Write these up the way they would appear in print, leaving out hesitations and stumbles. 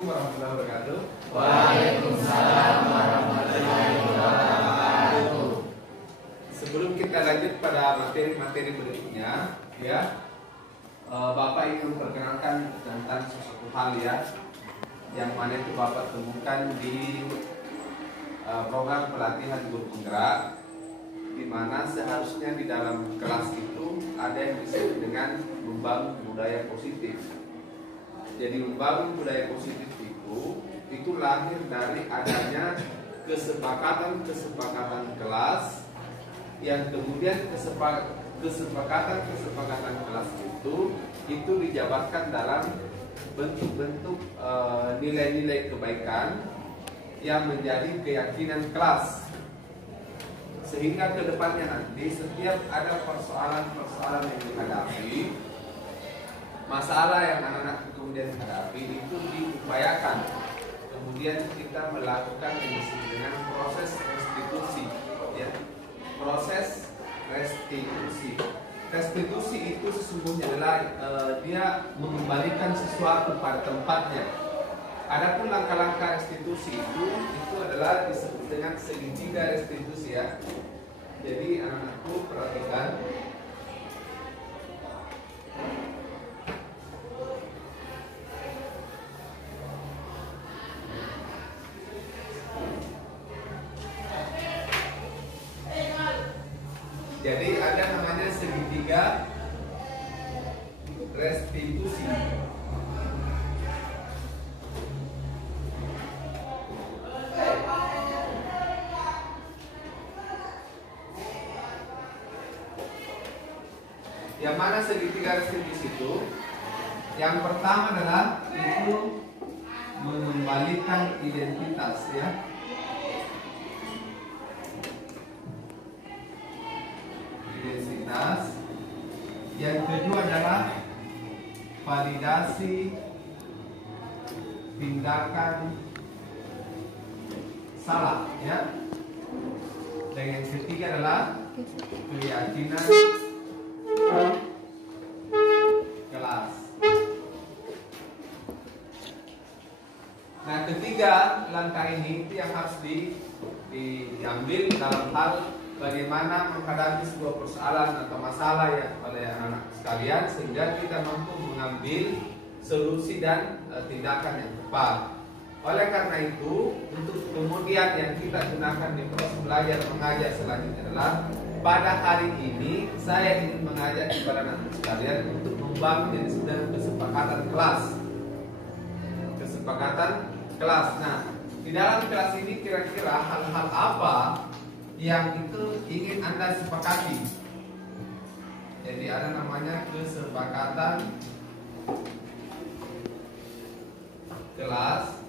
Warahmatullahi wabarakatuh. Waalaikumsalam warahmatullahi wabarakatuh. Sebelum kita lanjut pada materi-materi berikutnya, ya, Bapak ingin memperkenalkan tentang sesuatu hal ya, yang mana itu Bapak temukan di program pelatihan guru penggerak, di mana seharusnya di dalam kelas itu ada yang disebut dengan membangun budaya positif. Jadi membangun budaya positif itu lahir dari adanya kesepakatan kelas, yang kemudian kesepakatan kelas itu dijabarkan dalam bentuk-bentuk nilai-nilai kebaikan yang menjadi keyakinan kelas, sehingga kedepannya nanti setiap ada persoalan-persoalan yang dihadapi, masalah yang anak-anak kemudian hadapi itu diupayakan. Kemudian kita melakukan yang disebut dengan proses restitusi, ya. Proses restitusi. Restitusi itu sesungguhnya adalah dia mengembalikan sesuatu pada tempatnya. Adapun langkah-langkah restitusi itu adalah disebut dengan segitiga restitusi, ya. Jadi anak-anakku perhatikan. Jadi ada namanya segitiga restitusi. Yang mana segitiga restitusi itu? Yang pertama adalah itu mengembalikan identitas, ya. Identitas. Yang kedua adalah validasi tindakan salah, ya. Dan yang ketiga adalah keyakinan kelas. Nah, ketiga langkah ini itu yang harus diambil dalam hal bagaimana menghadapi sebuah persoalan atau masalah ya oleh anak-anak sekalian, sehingga kita mampu mengambil solusi dan tindakan yang tepat. Oleh karena itu, untuk kemudian yang kita gunakan di proses belajar mengajar selanjutnya adalah pada hari ini saya ingin mengajak kepada anak-anak sekalian untuk membangun yang disebut dengan kesepakatan kelas. Kesepakatan kelas. Nah, di dalam kelas ini kira-kira hal-hal apa yang itu ingin Anda sepakati? Jadi ada namanya kesepakatan kelas,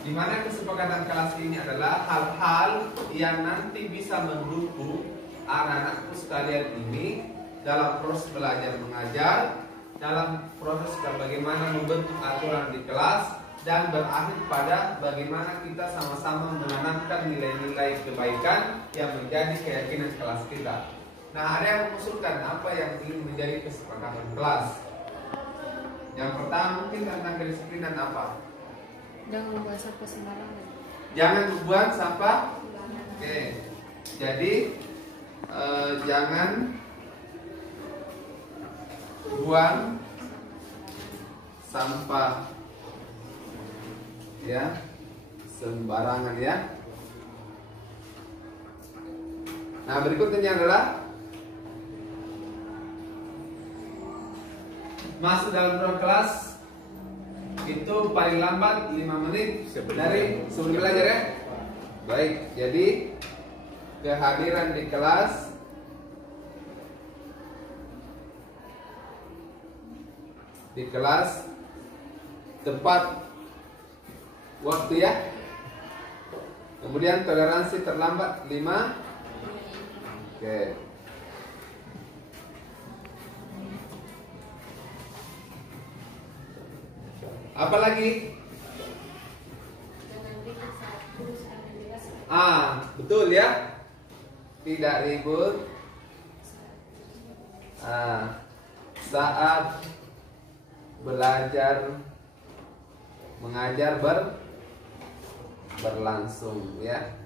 di mana kesepakatan kelas ini adalah hal-hal yang nanti bisa mendukung anak-anakku sekalian ini dalam proses belajar mengajar, dalam proses bagaimana membentuk aturan di kelas, dan berakhir pada bagaimana kita sama-sama menanamkan nilai-nilai kebaikan yang menjadi keyakinan kelas kita. Nah, ada yang mengusulkan apa yang ingin menjadi kesepakatan kelas. Yang pertama mungkin tentang kedisiplinan apa? Jangan membuang sampah sembarangan. Jangan membuang sampah. Oke. Jadi jangan buang sampah, ya, sembarangan, ya. Nah, berikutnya adalah masuk dalam ruang kelas itu paling lambat 5 menit dari sebelum belajar, ya. Baik, jadi kehadiran di kelas tepat waktu, ya. Kemudian toleransi terlambat 5. Oke. Apa lagi? Betul, ya. Tidak ribut saat belajar mengajar berlangsung ya.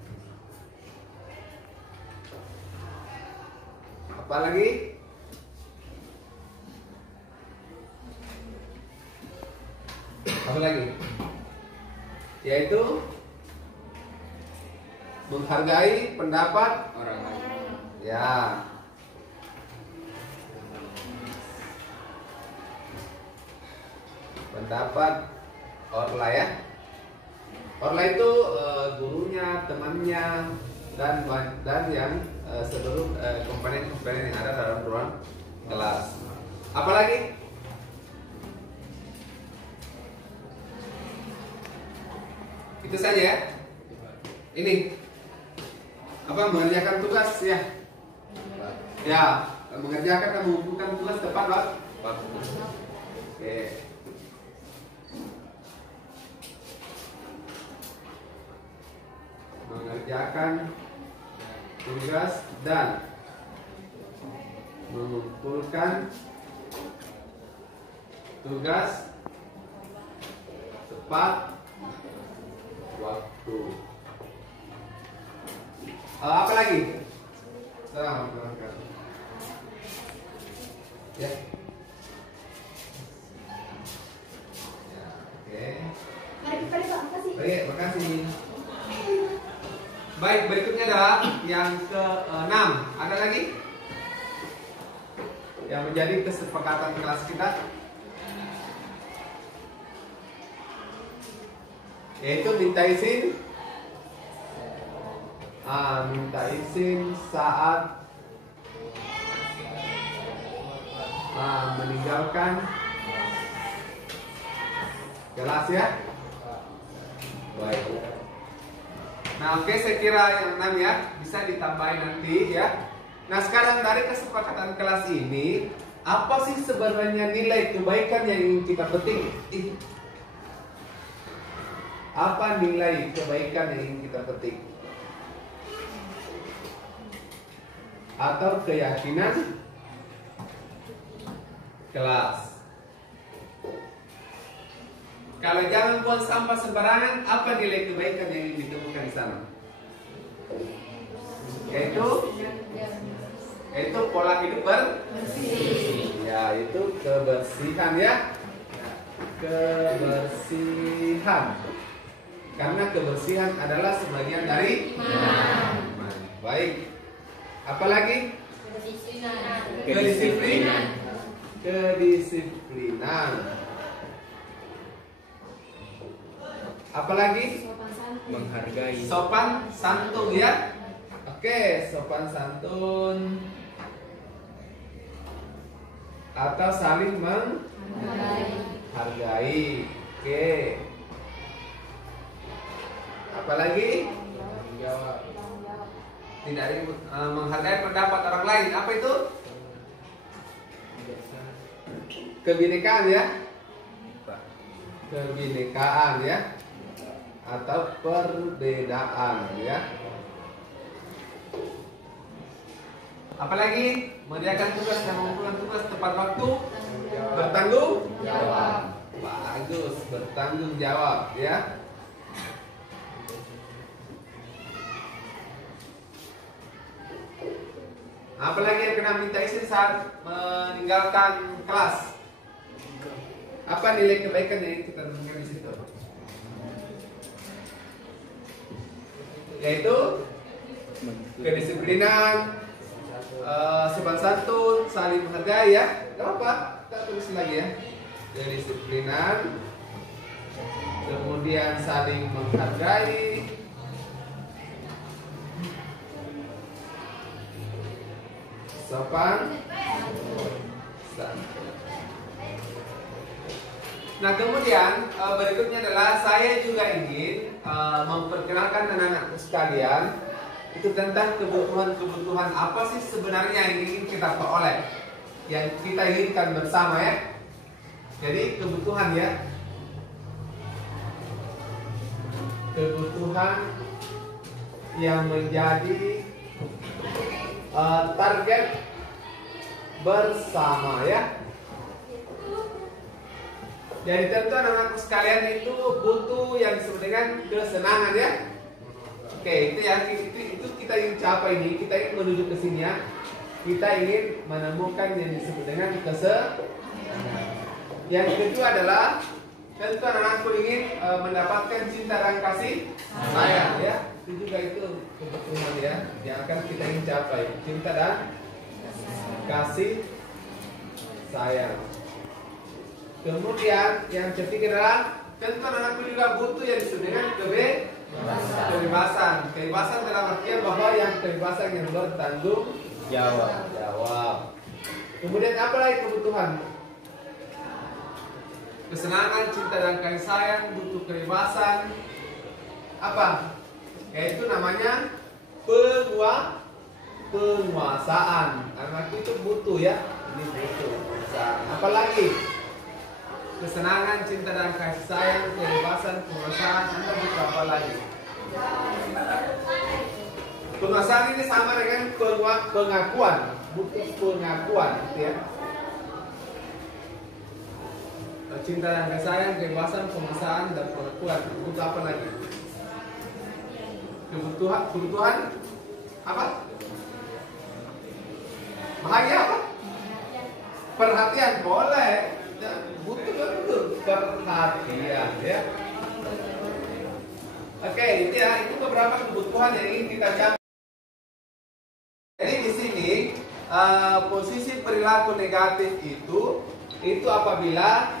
Apalagi? Apa lagi? Yaitu menghargai pendapat Orang lain. ya. Pendapat orla ya. Orla itu gurunya, temannya, dan yang seluruh komponen-komponen yang ada dalam ruang kelas. Apalagi? Itu saja ya. Ini apa, mengerjakan tugas ya. Ya, mengerjakan dan mengumpulkan tugas tepat waktu. Oke. Mengerjakan tugas dan mengumpulkan tugas tepat waktu. Apa lagi? Selamat. Ya. Ya, oke. Mari kita Pak, makasih. Baik, makasih. Baik, berikutnya adalah yang ke-6. Ada lagi? Yang menjadi kesepakatan kelas kita, yaitu minta izin. Minta izin saat meninggalkan kelas ya. Baik. Nah, oke, saya kira yang 6 ya, bisa ditambahin nanti ya. Nah, sekarang dari kesepakatan kelas ini, apa sih sebenarnya nilai kebaikan yang ingin kita petik? Apa nilai kebaikan yang ingin kita petik? Atau keyakinan kelas. Kalau jangan buang sampah sembarangan, apa nilai kebaikan yang ingin ditemukan di sana? Yaitu pola hidup bersih. Ya, itu kebersihan ya. Kebersihan. Karena kebersihan adalah sebagian dari iman. Baik. Apalagi? Kedisiplinan. Kedisiplinan. Apalagi? Menghargai. Sopan santun ya. Oke, sopan santun atau saling menghargai. Oke. Apalagi? Tidak menghargai pendapat orang lain. Apa itu? Kebinekaan ya. Kebinekaan ya. Atau perbedaan ya. Apalagi? Mengerjakan tugas dan mengumpulkan tugas tepat waktu. Bertanggung jawab. Bagus, bertanggung jawab ya. Apalagi yang kena minta izin saat meninggalkan kelas? Apa nilai kebaikan yang kita temukan di situ? Yaitu kedisiplinan, sopan santun, saling menghargai ya. Gak apa-apa, kita tulis lagi ya. Kedisiplinan, kemudian saling menghargai, sopan santun. Nah, kemudian berikutnya adalah saya juga ingin memperkenalkan anak-anakku sekalian itu tentang kebutuhan-kebutuhan apa sih sebenarnya yang ingin kita peroleh, yang kita inginkan bersama ya. Jadi kebutuhan ya, kebutuhan yang menjadi target bersama ya. Jadi tentu anak-anakku sekalian itu butuh yang disebut dengan kesenangan ya. Oke, itu ya, itu kita ingin capai ini, kita ingin menuju ke sini ya. Kita ingin menemukan yang disebut dengan kesenangan. Yang kedua adalah tentu anak-anakku ingin mendapatkan cinta dan kasih sayang ya. Itu juga itu kebutuhan ya, yang akan kita ingin capai, cinta dan kasih sayang. Kemudian yang ketiga adalah tentu anak-anakku juga butuh yang disebut dengan kebebasan. Kebebasan dalam artian bahwa yang kebebasan yang bertanggung jawab. Kemudian apa lagi kebutuhan? Kesenangan, cinta dan kasih sayang, butuh kebebasan. Apa? Yaitu namanya penguasaan. Anak itu butuh ya, ini butuh penguasaan. Apalagi kesenangan, cinta dan kasih sayang, kebebasan, penguasaan. Anda butuh apa lagi? Penguasaan ini sama dengan pengakuan, butuh pengakuan, gitu ya. Cinta dan kasih sayang, kebebasan, penguasaan dan pengakuan. Butuh apa lagi? Kebutuhan apa? Bahagia apa? Perhatian boleh. Butuh perhatian ya. Oke, itu ya, itu beberapa kebutuhan yang ingin kita capai. Jadi di sini posisi perilaku negatif itu apabila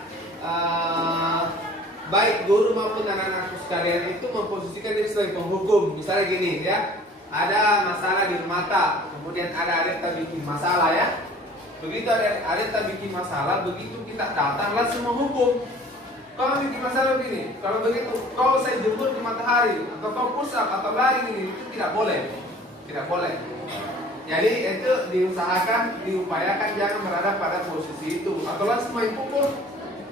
baik guru maupun anak-anakku sekalian itu memposisikan diri sebagai penghukum. Misalnya gini ya, ada masalah di rumah tak, kemudian ada adik bikin masalah ya. Begitu ada bikin masalah, begitu kita datang langsung menghukum. Kau bikin masalah begini, kalau begitu kau saya jemput di matahari, atau kau pusat atau lari ini, itu tidak boleh, tidak boleh. Jadi itu diupayakan jangan berada pada posisi itu, atau langsung main pukul,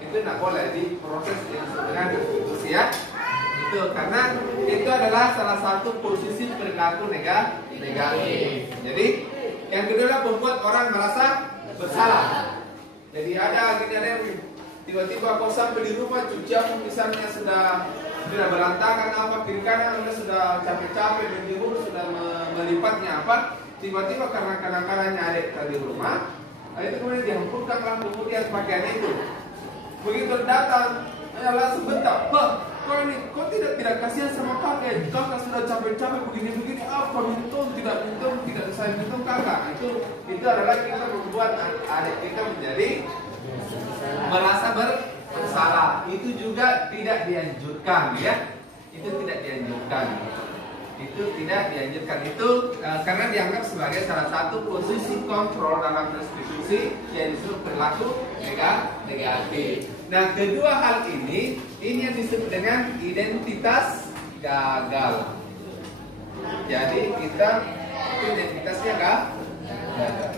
itu tidak boleh di proses yang sebenarnya institusi ya. Itu karena itu adalah salah satu posisi perilaku negatif. Jadi yang kedua adalah membuat orang merasa bersalah. Jadi ada yang tiba-tiba kau sampai di rumah cucian misalnya sudah berantakan apa kiri kanan, Anda sudah capek-capek menjemur, sudah melipatnya apa, tiba-tiba karena kanan-kanannya adik di rumah, itu kemudian dihempurkan kemudian pakaiannya itu. Begitu datang, langsung bentak, kau tidak kasihan sama kakak, kakak sudah capek-capek begini-begini, apa minum tidak saya minum kakak. Itu adalah kita membuat adik kita menjadi merasa bersalah. Itu juga tidak dianjurkan ya. Itu tidak dianjurkan. Itu karena dianggap sebagai salah satu posisi kontrol dalam restitusi yang disebut perilaku negatif. Nah, kedua hal ini yang disebut dengan identitas gagal. Jadi kita identitasnya gagal.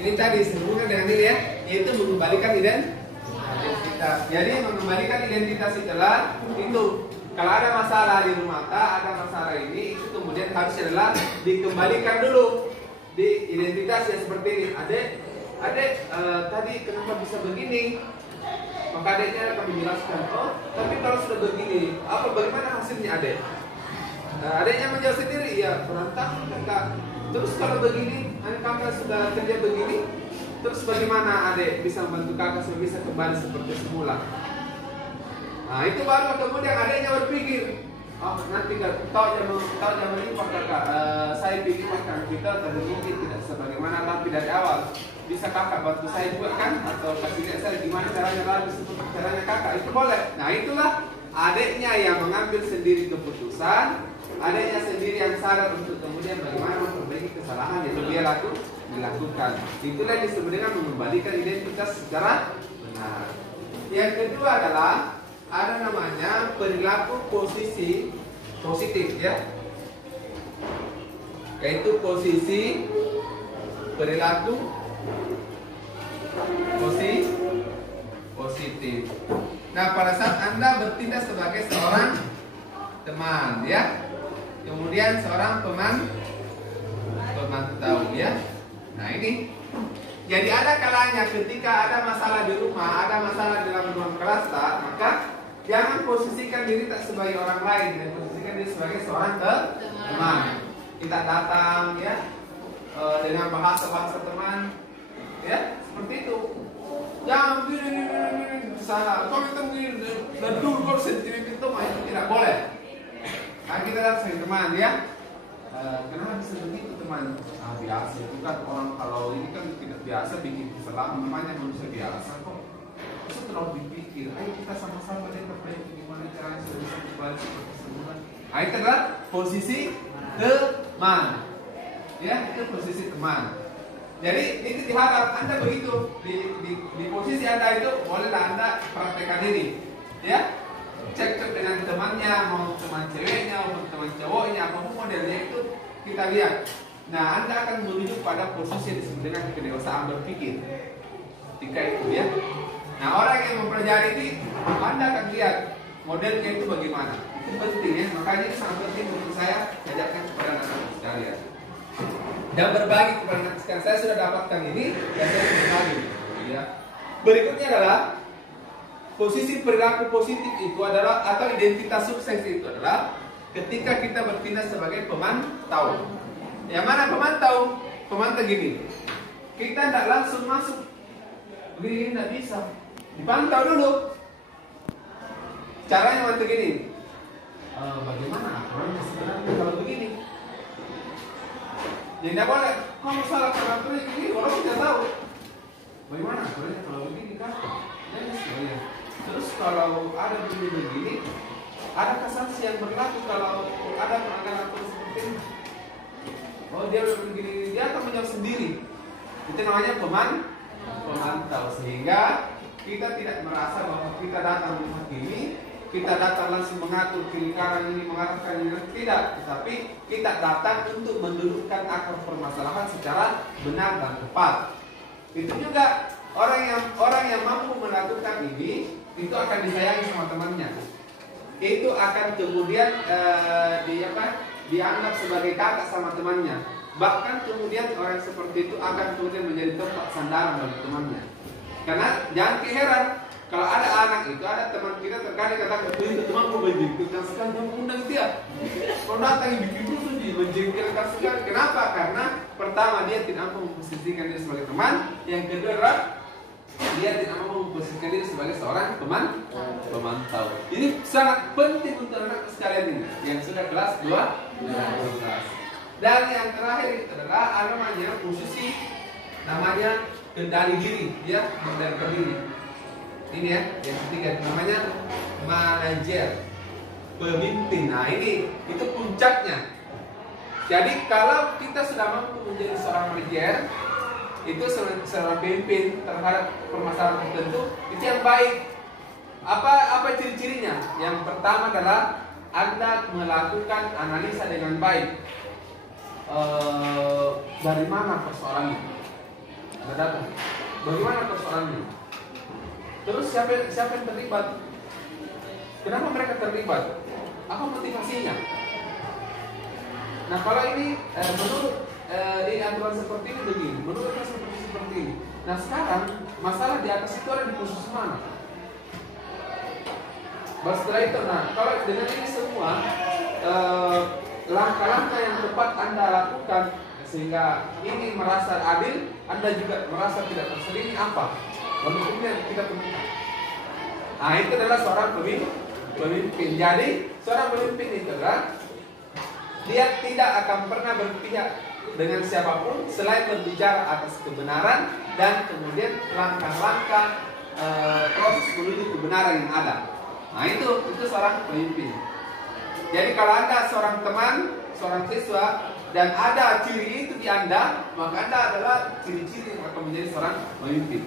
Ini tadi sehubungan dengan ini ya, yaitu mengembalikan identitas. Jadi mengembalikan identitas itulah itu. Kalau ada masalah di rumah ada masalah ini, itu kemudian harus adalah dikembalikan dulu di identitas yang seperti ini. Adek, tadi kenapa bisa begini? Maka adeknya akan menjelaskan, tapi kalau sudah begini, bagaimana hasilnya adek? Adeknya menjawab sendiri, ya berantakan kakak. Terus kalau begini, kakak sudah kerja begini, terus bagaimana adek bisa membantu kakak supaya bisa kembali seperti semula? Nah itu baru kemudian adeknya berpikir, nanti tahu jangan melimpah kakak, saya pikir makan kita tadi mungkin tidak sebagaimana tapi dari awal. Bisa kakak bantu saya juga kan, atau kasih lihat saya gimana caranya lagi seperti caranya kakak, itu boleh. Nah itulah adeknya yang mengambil sendiri keputusan, adeknya sendiri yang sadar untuk kemudian bagaimana memperbaiki kesalahan yang dia dilakukan. Itulah yang disebut dengan mengembalikan identitas secara benar. Yang kedua adalah ada namanya perilaku posisi positif ya, yaitu posisi perilaku positif. Nah, pada saat Anda bertindak sebagai seorang teman ya, kemudian seorang pemantau ya. Nah ini Jadi ada kalanya ketika ada masalah di rumah, ada masalah dalam ruang kelas, maka jangan posisikan diri tak sebagai orang lain, dan posisikan diri sebagai seorang teman. Kita datang ya dengan bahasa teman, ya seperti itu. Jangan begini salah. Kau itu begini dan dulu sentimen itu tidak boleh. Nah, kita datang sebagai teman ya. Kenapa bisa begitu teman? Biasa itu kan orang kalau ini kan tidak biasa bikin kesalahan, namanya manusia biasa kok. Itu terlalu dipikir. Ayo kita sama-sama deh perbaiki gimana caranya bisa kembali seperti semula. Nah, itu adalah posisi teman. Ya, itu posisi teman. Jadi itu diharap Anda begitu di posisi Anda itu bolehlah Anda praktekkan ini. Ya, cek dengan temannya, mau teman ceweknya, mau teman cowoknya, apapun modelnya itu kita lihat. Nah, Anda akan menuju pada posisi yang disebut dengan kedewasaan berpikir. Ketika itu ya. Nah, orang yang mempelajari ini, Anda akan lihat modelnya itu bagaimana. Itu penting ya, makanya itu sangat penting untuk saya ajarkan kepada anak-anak sekalian. Dan berbagi kepada anak sekalian. Saya sudah dapatkan ini dan saya berbagi. Ya. Berikutnya adalah posisi perilaku positif itu adalah atau identitas sukses itu adalah ketika kita bertindak sebagai pemantau. Yang mana pemantau? Pemantau gini. Kita tidak langsung masuk. Begini tidak bisa. Dipantau dulu. Caranya memantau gini. Bagaimana aturannya sebenarnya kalau begini? Jadi tidak boleh. Kamu salah karena ini orang tidak tahu. Bagaimana aturannya kalau begini kan? Ya. Terus kalau ada begini, ada sanksi yang berlaku kalau ada pelanggaran seperti ini. Oh dia udah begini, dia akan menjawab sendiri. Itu namanya pemantau. Sehingga kita tidak merasa bahwa kita datang menghakimi, kita datang langsung mengatur lingkaran ini, mengarahkan ini, tidak. Tetapi kita datang untuk mendudukkan akar permasalahan secara benar dan tepat. Itu juga orang yang mampu melakukan ini, itu akan disayangi sama temannya. Itu akan kemudian dianggap sebagai kakak sama temannya. Bahkan kemudian orang seperti itu akan kemudian menjadi tempat sandaran bagi temannya. Karena jangan keheran kalau ada anak itu, ada teman kita terkadang katakan itu temanku menjengkelkan sekali, jangan undang dia. Kalau datang bikin rusuh dia menjengkelkan sekali. Kenapa? Karena pertama dia tidak mampu memposisikan diri sebagai teman. Yang kedua adalah dia tidak mampu memposisikan diri sebagai seorang pemantau. Ini sangat penting untuk anak sekalian ini yang sudah kelas 2. Dan yang terakhir itu adalah namanya posisi namanya kendali diri, ya, kendali diri. Ini ya, yang ketiga namanya manajer, pemimpin. Nah ini itu puncaknya. Jadi kalau kita sudah mampu menjadi seorang manajer, itu seorang pemimpin terhadap permasalahan tertentu, itu yang baik. Apa ciri-cirinya? Yang pertama adalah Anda melakukan analisa dengan baik. Dari mana persoalannya? Anda datang. Bagaimana persoalannya? Terus siapa yang terlibat? Kenapa mereka terlibat? Apa motivasinya? Nah kalau ini menurut aturan seperti ini begini, menurut seperti ini. Nah sekarang masalah di atas itu ada di posisi mana? Baru setelah itu, nah kalau dengan ini semua langkah-langkah yang tepat Anda lakukan sehingga ini merasa adil, Anda juga merasa tidak terseling apa? Lalu kemudian kita temukan. Nah itu adalah seorang pemimpin. Jadi seorang pemimpin itu adalah dia tidak akan pernah berpihak dengan siapapun selain berbicara atas kebenaran dan kemudian langkah-langkah proses menuju kebenaran yang ada. Nah itu seorang pemimpin. Jadi kalau Anda seorang teman, seorang siswa dan ada ciri itu di Anda, maka Anda adalah ciri-ciri yang akan menjadi seorang pemimpin.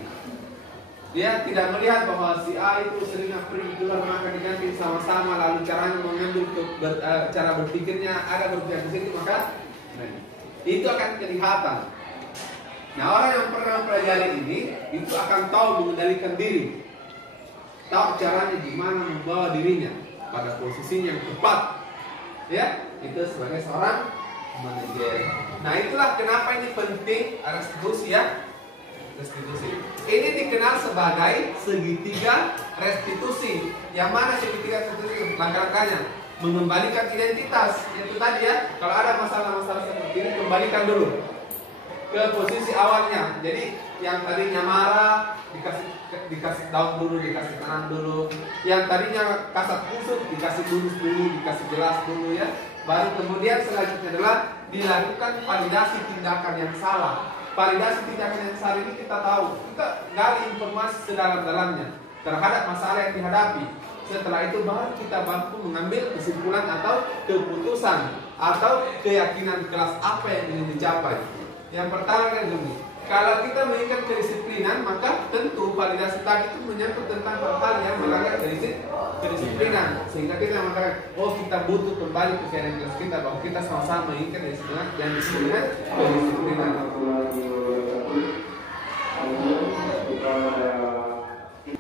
Dia tidak melihat bahwa si A itu seringnya pergi keluar maka diganti sama-sama, lalu caranya mengambil cara berpikirnya ada berpikir di situ, maka itu akan kelihatan. Nah orang yang pernah mempelajari ini itu akan tahu mengendalikan diri, tahu caranya gimana membawa dirinya pada posisinya yang tepat, ya itu sebagai seorang manajer. Nah itulah kenapa ini penting Aristoteles ya. restitusi. Ini dikenal sebagai segitiga restitusi. Yang mana segitiga restitusi? Langkah-langkahnya mengembalikan identitas. Itu tadi ya, kalau ada masalah-masalah seperti ini, kembalikan dulu ke posisi awalnya. Jadi yang tadinya marah dikasih daun dulu, dikasih tanah dulu. Yang tadinya kasat kusut dikasih lurus dulu, dikasih jelas dulu ya. Baru kemudian selanjutnya adalah dilakukan validasi tindakan yang salah. Validasi tindakan yang salah ini kita tahu, kita gali informasi sedalam-dalamnya terhadap masalah yang dihadapi. Setelah itu baru kita mampu mengambil kesimpulan atau keputusan atau keyakinan kelas apa yang ingin dicapai. Yang pertama kan gini, kalau kita menginginkan kedisiplinan, maka tentu validasi tadi itu menyangkut tentang hal yang melanggar kedisiplinan. Sehingga kita mengatakan, oh kita butuh kembali ke keyakinan kelas kita bahwa kita sama-sama menginginkan kedisiplinan yang disebut dengan kedisiplinan.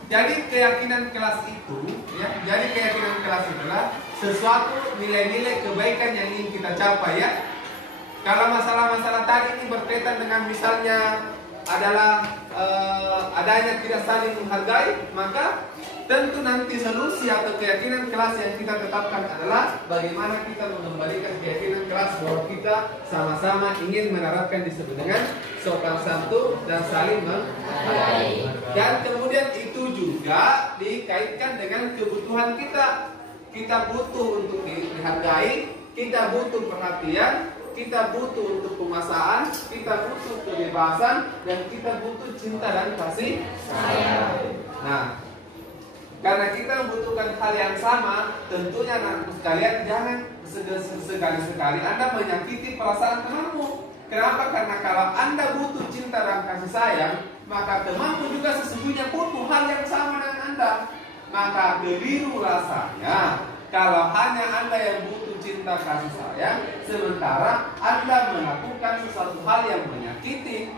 Jadi keyakinan kelas itu, ya, jadi keyakinan kelas itulah sesuatu nilai-nilai kebaikan yang ingin kita capai ya. Kalau masalah-masalah tadi ini berkaitan dengan misalnya adalah adanya tidak saling menghargai, maka tentu nanti solusi atau keyakinan kelas yang kita tetapkan adalah bagaimana kita mengembalikan keyakinan kelas bahwa kita sama-sama ingin menerapkan disebut dengan sopan santun dan saling menghargai. Dan kemudian itu juga dikaitkan dengan kebutuhan kita. Kita butuh untuk dihargai, kita butuh perhatian, kita butuh untuk pemaksaan, kita butuh kebebasan, dan kita butuh cinta dan kasih sayang. Nah, karena kita membutuhkan hal yang sama, tentunya anak sekalian jangan sekali-sekali Anda menyakiti perasaan temanmu. Kenapa? Karena kalau Anda butuh cinta dan kasih sayang, maka temanmu juga sesungguhnya butuh hal yang sama dengan Anda. Maka keliru rasanya kalau hanya Anda yang butuh cinta kasih sayang, sementara Anda melakukan sesuatu hal yang menyakiti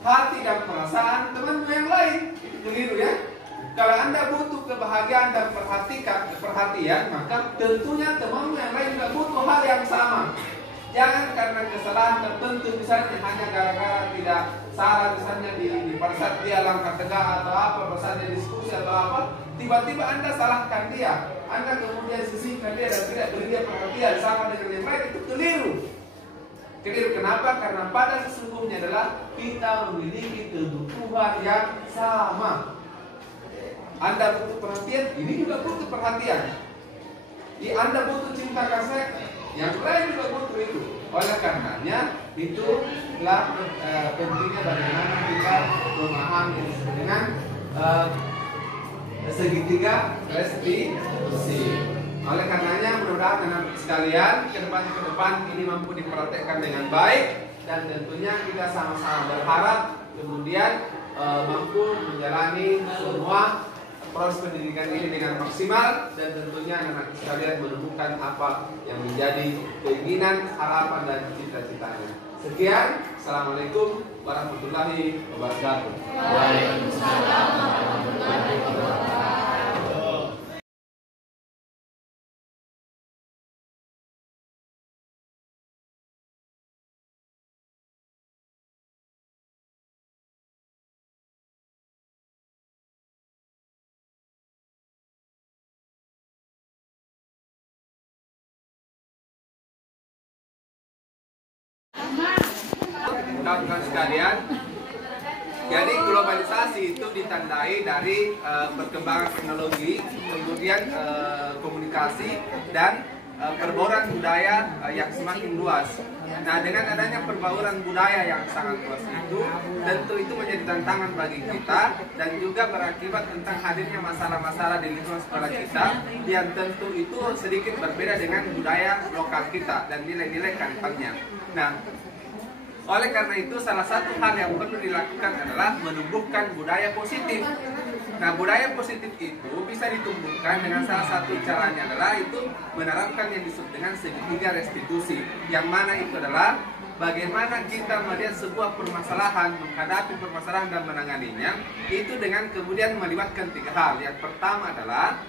hati dan perasaan temanmu yang lain. Itu keliru ya. Kalau Anda butuh kebahagiaan dan perhatian, maka tentunya temanmu yang lain juga butuh hal yang sama. Jangan karena kesalahan tertentu, misalnya hanya gara-gara tidak salah, misalnya di pada saat dia langkah tegak atau apa, pada saat dia diskusi atau apa, tiba-tiba Anda salahkan dia, Anda kemudian sisihkan dia dan tidak beri dia perhatian sama dengan yang lain, itu keliru. Keliru kenapa? Karena pada sesungguhnya adalah kita memiliki kebutuhan yang sama. Anda butuh perhatian, ini juga butuh perhatian. Anda butuh cinta kasih, yang lain juga butuh itu. Oleh karenanya itulah pentingnya bagaimana kita memahami dengan segitiga restitusi. Oleh karenanya mudah-mudahan anak sekalian ke depan ini mampu dipraktekkan dengan baik, dan tentunya kita sama-sama berharap kemudian mampu menjalani semua proses pendidikan ini dengan maksimal, dan tentunya anak sekalian menemukan apa yang menjadi keinginan, harapan, dan cita-citanya. Sekian, Assalamualaikum warahmatullahi wabarakatuh. Waalaikumsalam warahmatullahi wabarakatuh. Kawan-kawan sekalian, jadi globalisasi itu ditandai dari perkembangan teknologi, kemudian komunikasi, dan perbauran budaya yang semakin luas. Nah, dengan adanya perbauran budaya yang sangat luas itu, tentu itu menjadi tantangan bagi kita, dan juga berakibat tentang hadirnya masalah-masalah di lingkungan sekolah kita yang tentu itu sedikit berbeda dengan budaya lokal kita dan nilai-nilai kearifannya. Nah, oleh karena itu salah satu hal yang perlu dilakukan adalah menumbuhkan budaya positif. Nah, budaya positif itu bisa ditumbuhkan dengan salah satu caranya adalah itu menerapkan yang disebut dengan segitiga restitusi. Yang mana itu adalah bagaimana kita melihat sebuah permasalahan, menghadapi permasalahan dan menanganinya, itu dengan kemudian melibatkan tiga hal. Yang pertama adalah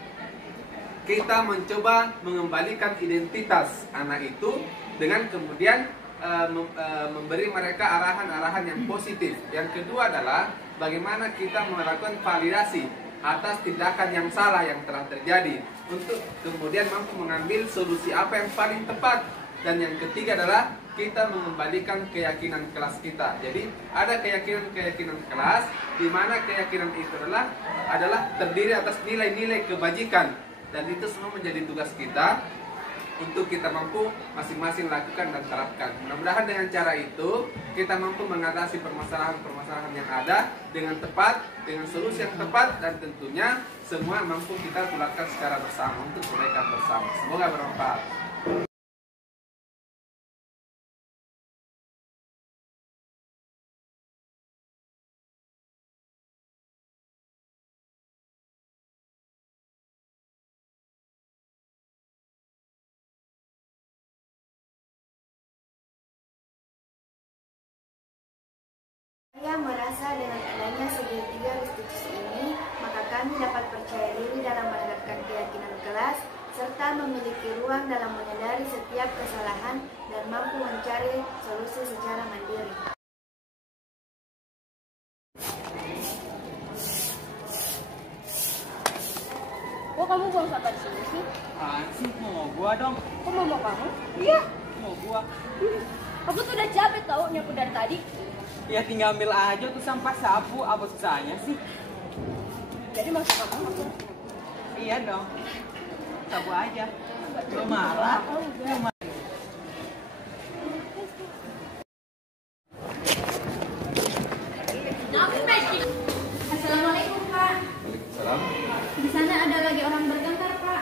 kita mencoba mengembalikan identitas anak itu dengan kemudian memberi mereka arahan-arahan yang positif. Yang kedua adalah bagaimana kita melakukan validasi atas tindakan yang salah yang telah terjadi untuk kemudian mampu mengambil solusi apa yang paling tepat. Dan yang ketiga adalah kita mengembalikan keyakinan kelas kita. Jadi ada keyakinan kelas di mana keyakinan itu adalah terdiri atas nilai-nilai kebajikan, dan itu semua menjadi tugas kita untuk kita mampu masing-masing lakukan dan terapkan. Mudah-mudahan dengan cara itu kita mampu mengatasi permasalahan-permasalahan yang ada dengan tepat, dengan solusi yang tepat, dan tentunya semua mampu kita tularkan secara bersama untuk kebaikan bersama. Semoga bermanfaat. Saya merasa dengan adanya segitiga restitusi ini, maka kami dapat percaya diri dalam menerapkan keyakinan kelas, serta memiliki ruang dalam menyadari setiap kesalahan dan mampu mencari solusi secara mandiri. Kok kamu buang sampah di sini sih? Sih, mau gua dong. Kok mau kamu? Iya, mau gua. Aku tuh udah capek tau nyapu dari tadi. Ya tinggal ambil aja tuh sampah sapu, apa susahnya sih? Jadi maksud kamu aku? Iya dong. Sapu aja. Lu marah? Lu marah. Assalamualaikum, Pak. Waalaikumsalam. Di sana ada lagi orang bertengkar, Pak.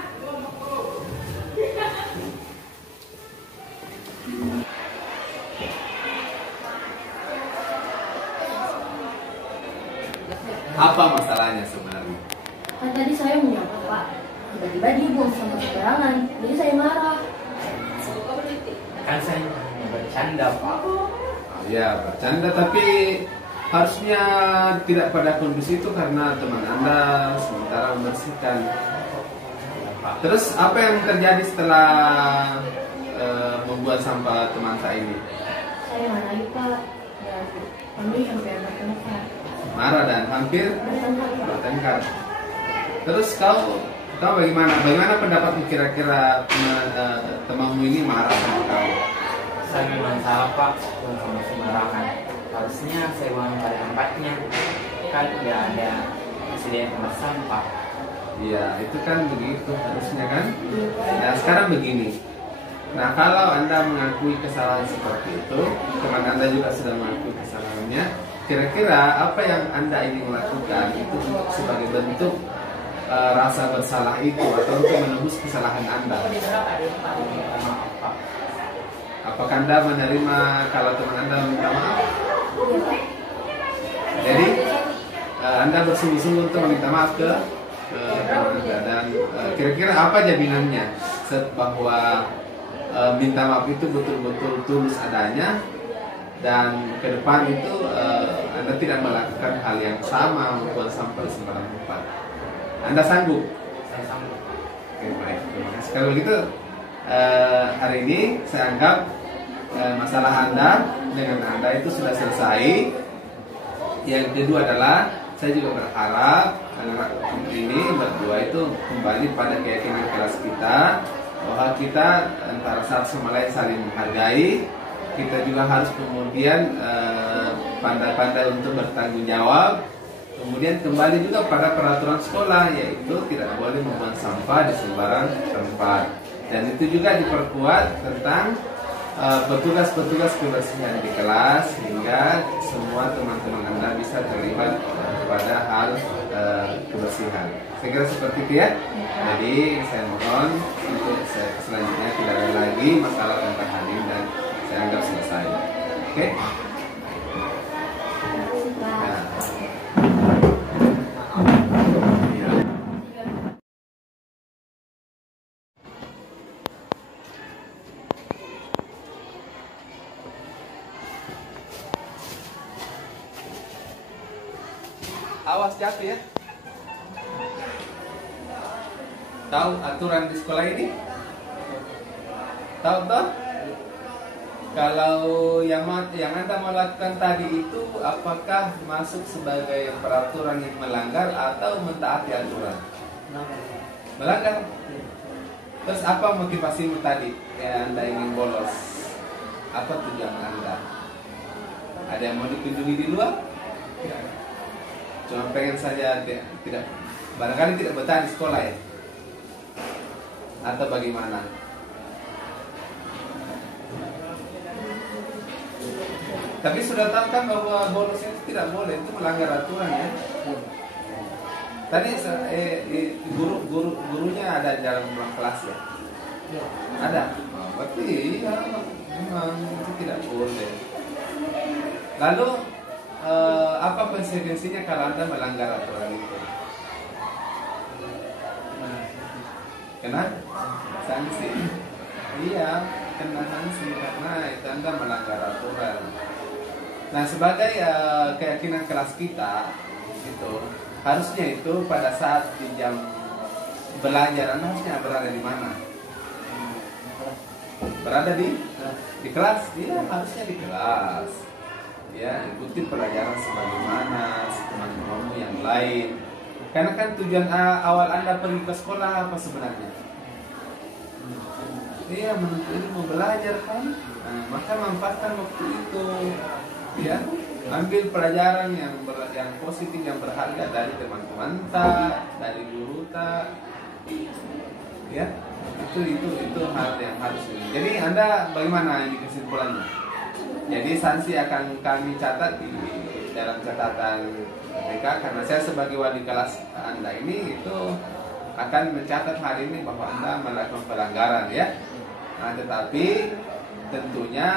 Apa masalahnya sebenarnya? Kan tadi saya menyapa Pak, tiba-tiba dia buang sampah sembarangan, jadi saya marah. Kan saya bercanda, Pak. Ya, bercanda, tapi harusnya tidak pada kondisi itu karena teman Anda sementara membersihkan. Terus apa yang terjadi setelah membuat sampah teman saya ini? Saya marahi Pak, dan kami sampai bertengkar. Marah dan hampir Bertengkar Pak. bertengkar. Terus kau bagaimana? Bagaimana pendapatmu kira-kira temanmu ini marah sama kau? Saya memang salah, Pak. Buang sampah sembarangan. Harusnya saya buang pada tempatnya. Kan tidak ada persediaan tempat sampah. Iya, itu kan begitu harusnya kan? Nah, sekarang begini. Nah, kalau Anda mengakui kesalahan seperti itu, teman Anda juga sudah mengakui kesalahannya, kira-kira apa yang Anda ingin lakukan itu sebagai bentuk rasa bersalah itu atau untuk menebus kesalahan Anda? Maaf, Pak. Apakah Anda menerima kalau teman Anda minta maaf? Jadi, Anda bersungguh-sungguh untuk meminta maaf ke teman Anda, dan kira-kira apa jaminannya bahwa minta maaf itu betul-betul tulus adanya, dan ke depan itu Anda tidak melakukan hal yang sama, membuang sampah di sembarang tempat. Anda sanggup? Saya sanggup. Oke, baik. Terima kasih. Kalau begitu hari ini saya anggap masalah Anda dengan Anda itu sudah selesai. Yang kedua adalah saya juga berharap anak-anak ini berdua itu kembali pada keyakinan kelas kita, bahwa kita antara satu sama lain saling menghargai. Kita juga harus kemudian pandai-pandai untuk bertanggung jawab. Kemudian kembali juga pada peraturan sekolah, yaitu tidak boleh membuang sampah di sembarang tempat. Dan itu juga diperkuat tentang petugas-petugas kebersihan di kelas, sehingga semua teman-teman Anda bisa terlibat pada hal kebersihan. Saya kira seperti itu ya. Jadi saya mohon untuk selanjutnya tidak ada lagi masalah tentang hal ini, dan saya anggap selesai. Oke? Nah. Awas jatuh ya. Tahu aturan di sekolah ini? Tahu toh? Kalau yang Anda mau lakukan tadi itu apakah masuk sebagai peraturan yang melanggar atau mentaati aturan? Melanggar. Terus apa motivasimu tadi? Ya, Anda ingin bolos. Apa tujuan Anda? Ada yang mau dikunjungi di luar? Tidak. Cuma pengen saja tidak barangkali tidak betah di sekolah ya? Atau bagaimana? Tapi sudah tahu kan bahwa bolos itu tidak boleh, itu melanggar aturan ya. Tadi gurunya ada dalam ruang kelas ya? Ada. Oh, berarti ya memang itu tidak boleh. Lalu apa konsekuensinya kalau Anda melanggar aturan itu? Kena sanksi. Iya, kena sanksi karena itu Anda melanggar aturan. Nah, sebagai keyakinan kelas kita itu harusnya itu pada saat di jam belajar Anda harusnya berada di mana? Berada di kelas. Iya, harusnya di kelas. Ya, ikuti pelajaran sebagaimana teman-temanmu yang lain. Karena kan tujuan awal Anda pergi ke sekolah apa sebenarnya? Iya, menuntut ilmu, belajar kan? Nah, maka manfaatkan waktu itu. Ya, ambil pelajaran yang positif, yang berharga dari teman-teman dari guru ya, itu hal yang harus. Jadi Anda bagaimana ini kesimpulannya? Jadi sanksi akan kami catat di dalam catatan BK karena saya sebagai wali kelas Anda ini itu akan mencatat hari ini bahwa Anda melakukan pelanggaran ya. Nah, tetapi tentunya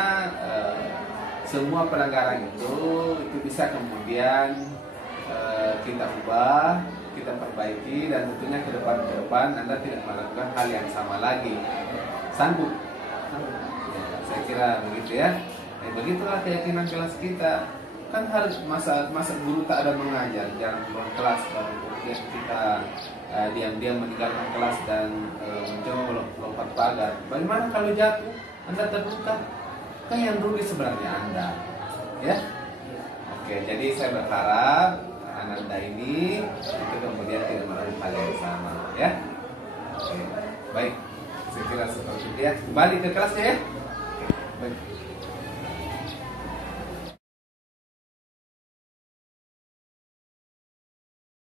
semua pelanggaran itu bisa kemudian kita ubah, kita perbaiki dan tentunya ke depan Anda tidak melakukan hal yang sama lagi. Sanggup? Ya, saya kira begitu ya. Begitulah keyakinan kelas kita. Kan harus masa guru tak ada mengajar, jangan keluar kelas baru kemudian kita diam-diam meninggalkan kelas dan mencoba melompat pagar. Bagaimana kalau jatuh? Anda terluka? Kan yang rugi sebenarnya Anda, ya. Oke, jadi saya berharap Anda ini itu kemudian tidak melakukan hal yang sama, ya. Oke, baik. Saya kira seperti itu ya. Kembali ke kelasnya ya. Baik.